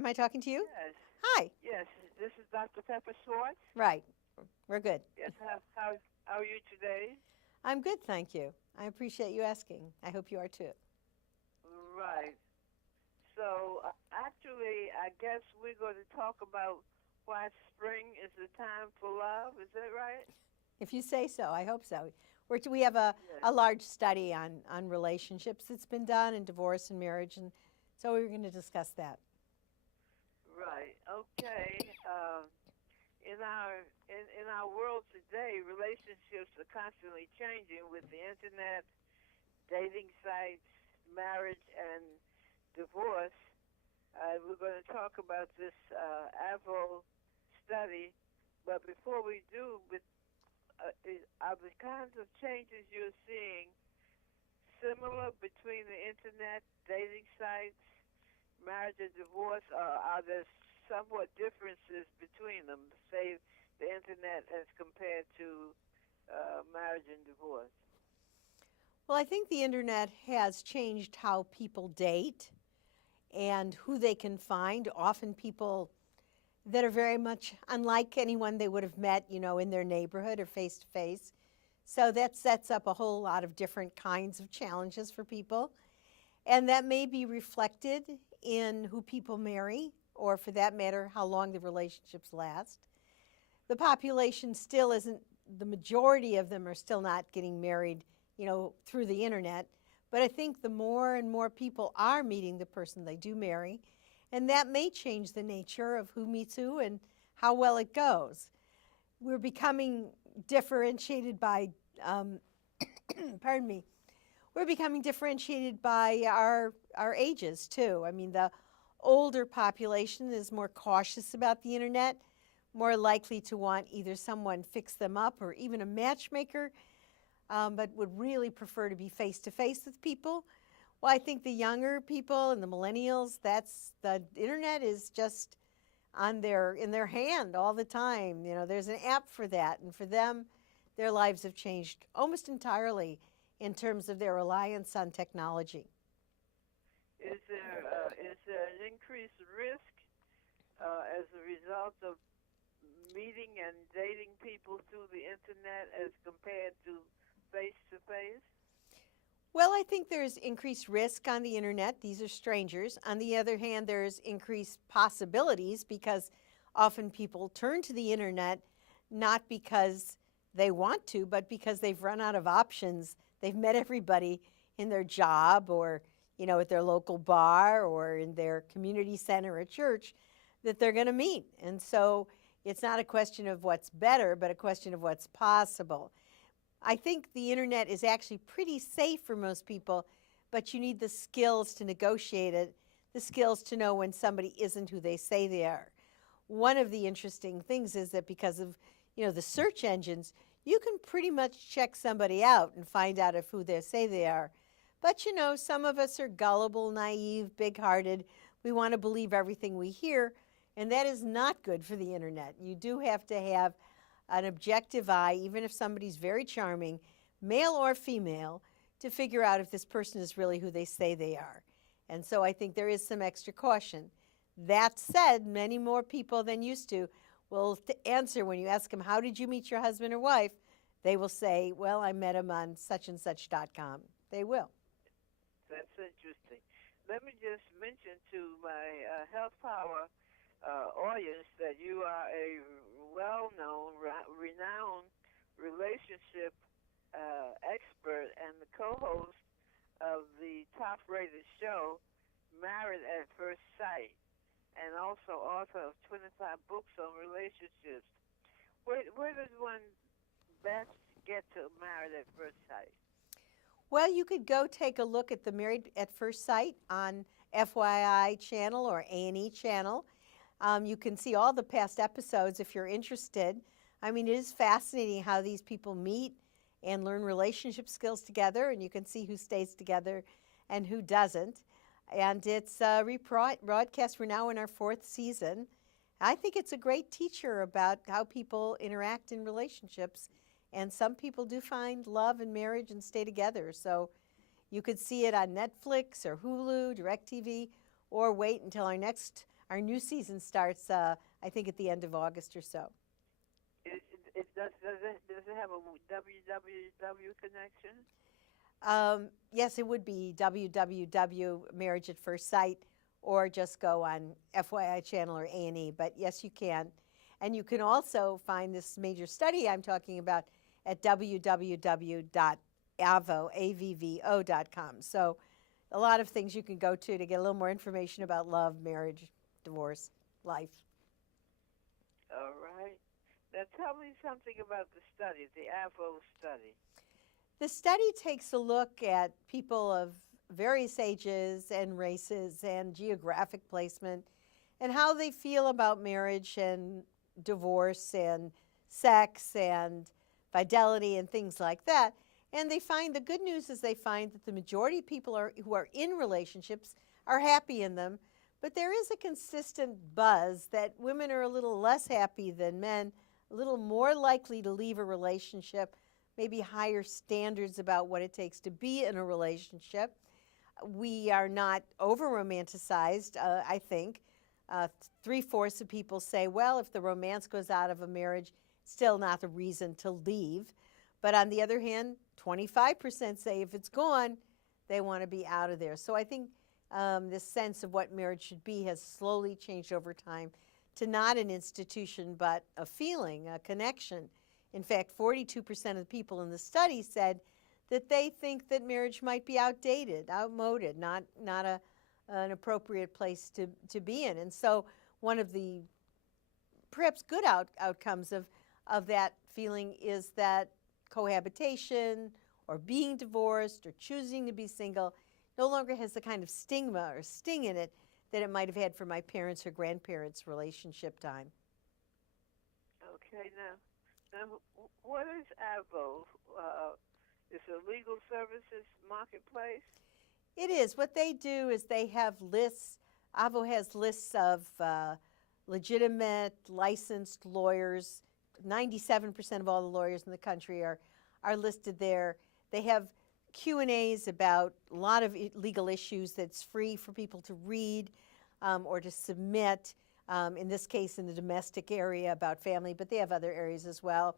Am I talking to you? Yes, Hi. yes. This is Dr. Pepper Schwartz. Right. We're good. Yes, how are you today? I'm good, thank you. I appreciate you asking. I hope you are too. Right. So, actually, I guess we're going to talk about why spring is the time for love. Is that right? If you say so, I hope so. We have Yes. a large study on relationships that's been done and divorce and marriage, and so we were going to discuss that. Right. Okay. In our world today, relationships are constantly changing with the internet, dating sites, marriage, and divorce. We're going to talk about this AVVO study, but before we do, are the kinds of changes you're seeing similar between the internet, dating sites, marriage and divorce, or are there somewhat differences between them, say the internet as compared to marriage and divorce? Well, I think the internet has changed how people date and who they can find. Often people that are very much unlike anyone they would have met, in their neighborhood or face to face. So that sets up a whole lot of different kinds of challenges for people. And that may be reflected in who people marry, or for that matter, how long the relationships last. The population still isn't, the majority of them are still not getting married, through the internet. But I think the more and more people are meeting the person they do marry, and that may change the nature of who meets who and how well it goes. We're becoming differentiated by, pardon me, we're becoming differentiated by our ages too. I mean, the older population is more cautious about the internet, more likely to want either someone fix them up or even a matchmaker, but would really prefer to be face to face with people. Well, I think the younger people and the millennials, the internet is just in their hand all the time. There's an app for that, and for them, their lives have changed almost entirely in terms of their reliance on technology. Is there an increased risk as a result of meeting and dating people through the internet as compared to face to face? Well, I think there's increased risk on the internet. These are strangers. On the other hand, there's increased possibilities because often people turn to the internet not because they want to, but because they've run out of options. They've met everybody in their job or, at their local bar or in their community center or church that they're going to meet. And so it's not a question of what's better, but a question of what's possible. I think the internet is actually pretty safe for most people, but you need the skills to negotiate it, the skills to know when somebody isn't who they say they are. One of the interesting things is that because of, the search engines, you can pretty much check somebody out and find out if who they say they are. But, some of us are gullible, naive, big-hearted. We want to believe everything we hear, and that is not good for the internet. You do have to have an objective eye, even if somebody's very charming, male or female, to figure out if this person is really who they say they are. And so I think there is some extra caution. That said, many more people than used to will answer when you ask them, how did you meet your husband or wife? They will say, well, I met him on suchandsuch.com. They will. That's interesting. Let me just mention to my Health Power audience that you are a well-known, renowned relationship expert and the co-host of the top-rated show, Married at First Sight, and also author of 25 books on relationships. Where does one best get to Married at First Sight? Well, you could go take a look at the Married at First Sight on FYI channel or A&E channel. You can see all the past episodes if you're interested. I mean, it is fascinating how these people meet and learn relationship skills together, and you can see who stays together and who doesn't. And it's rebroadcast. We're now in our 4th season. I think it's a great teacher about how people interact in relationships. And some people do find love and marriage and stay together. So you could see it on Netflix or Hulu, DirecTV, or wait until our next Our new season starts, I think, at the end of August or so. Does it have a www connection? Yes, it would be www Marriage at First Sight, or just go on FYI Channel or A&E. But yes, you can. And you can also find this major study I'm talking about at www.avvo.com. So a lot of things you can go to get a little more information about love, marriage, divorce, life. All right. Now tell me something about the study, the AVVO study. The study takes a look at people of various ages and races and geographic placement and how they feel about marriage and divorce and sex and fidelity and things like that. And they find the good news is they find that the majority of people who are in relationships are happy in them, but there is a consistent buzz that women are a little less happy than men, a little more likely to leave a relationship, maybe higher standards about what it takes to be in a relationship. We are not over-romanticized, I think. 3/4 of people say, well, if the romance goes out of a marriage, still not the reason to leave. But on the other hand, 25% say if it's gone, they want to be out of there. So I think this sense of what marriage should be has slowly changed over time to not an institution, but a feeling, a connection. In fact, 42% of the people in the study said that they think that marriage might be outdated, outmoded, not an appropriate place to be in. And so one of the perhaps good outcomes of that feeling is that cohabitation or being divorced or choosing to be single no longer has the kind of stigma or sting in it that it might have had for my parents' or grandparents' relationship time. Okay, now what is AVVO? It's a legal services marketplace? It is. What they do is they have lists. AVVO has lists of legitimate, licensed lawyers. 97% of all the lawyers in the country are listed there. They have Q&As about a lot of legal issues that's free for people to read or to submit, in this case in the domestic area about family, but they have other areas as well.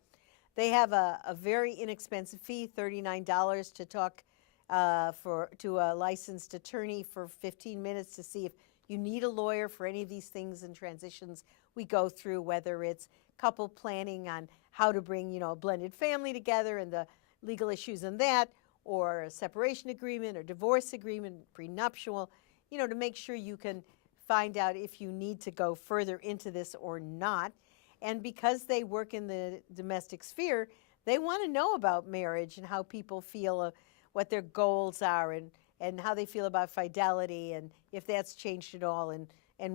They have a very inexpensive fee, $39 to talk to a licensed attorney for 15 minutes to see if you need a lawyer for any of these things and transitions we go through, whether it's couple planning on how to bring, a blended family together and the legal issues in that, or a separation agreement or divorce agreement, prenuptial, to make sure you can find out if you need to go further into this or not. And because they work in the domestic sphere, they want to know about marriage and how people feel, what their goals are, and how they feel about fidelity, and if that's changed at all, and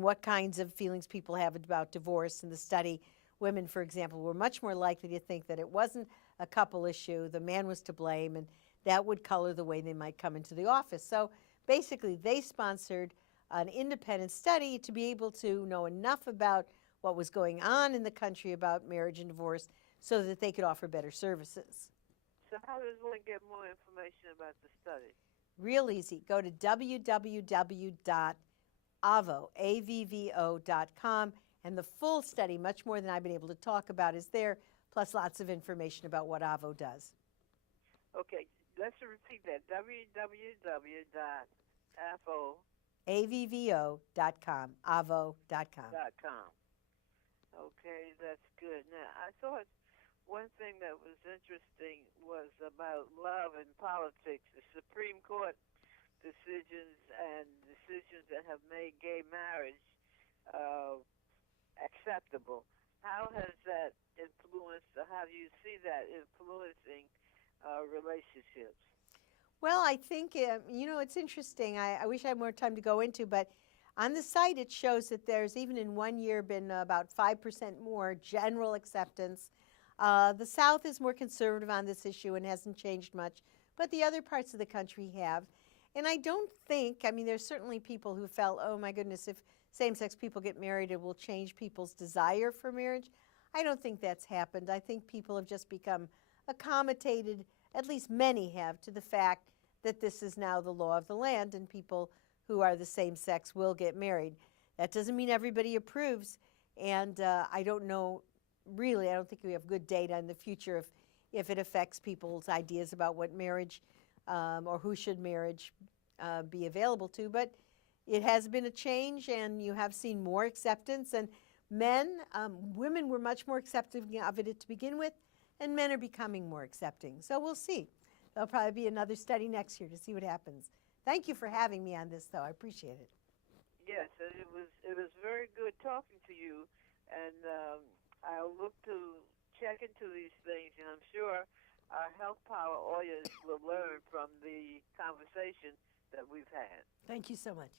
what kinds of feelings people have about divorce. In the study, women, for example, were much more likely to think that it wasn't a couple issue, the man was to blame, and that would color the way they might come into the office. So basically, they sponsored an independent study to be able to know enough about what was going on in the country about marriage and divorce so that they could offer better services. So how does one get more information about the study? Real easy. Go to www.avvo.com, and the full study, much more than I've been able to talk about, is there, plus lots of information about what AVVO does. Okay, let's repeat that, AVVO.com, avvo.com. Okay, that's good. Now, I thought one thing that was interesting was about love and politics, the Supreme Court decisions and decisions that have made gay marriage acceptable. How has that influenced, or how do you see that influencing relationships? Well, I think, it's interesting. I wish I had more time to go into, but on the site it shows that there's, even in 1 year, been about 5% more general acceptance. The South is more conservative on this issue and hasn't changed much, but the other parts of the country have. And I don't think, there's certainly people who felt, oh my goodness, if same-sex people get married, it will change people's desire for marriage. I don't think that's happened. I think people have just become accommodated, at least many have, to the fact that this is now the law of the land and people who are the same sex will get married. That doesn't mean everybody approves, and I don't know, really, I don't think we have good data in the future if it affects people's ideas about what marriage or who should marriage be available to. But it has been a change, and you have seen more acceptance. And women were much more accepting of it to begin with, and men are becoming more accepting. So we'll see. There'll probably be another study next year to see what happens. Thank you for having me on this, though. I appreciate it. Yes, and it was very good talking to you, and I'll look to check into these things, and I'm sure our Health Power audience will learn from the conversation that we've had. Thank you so much.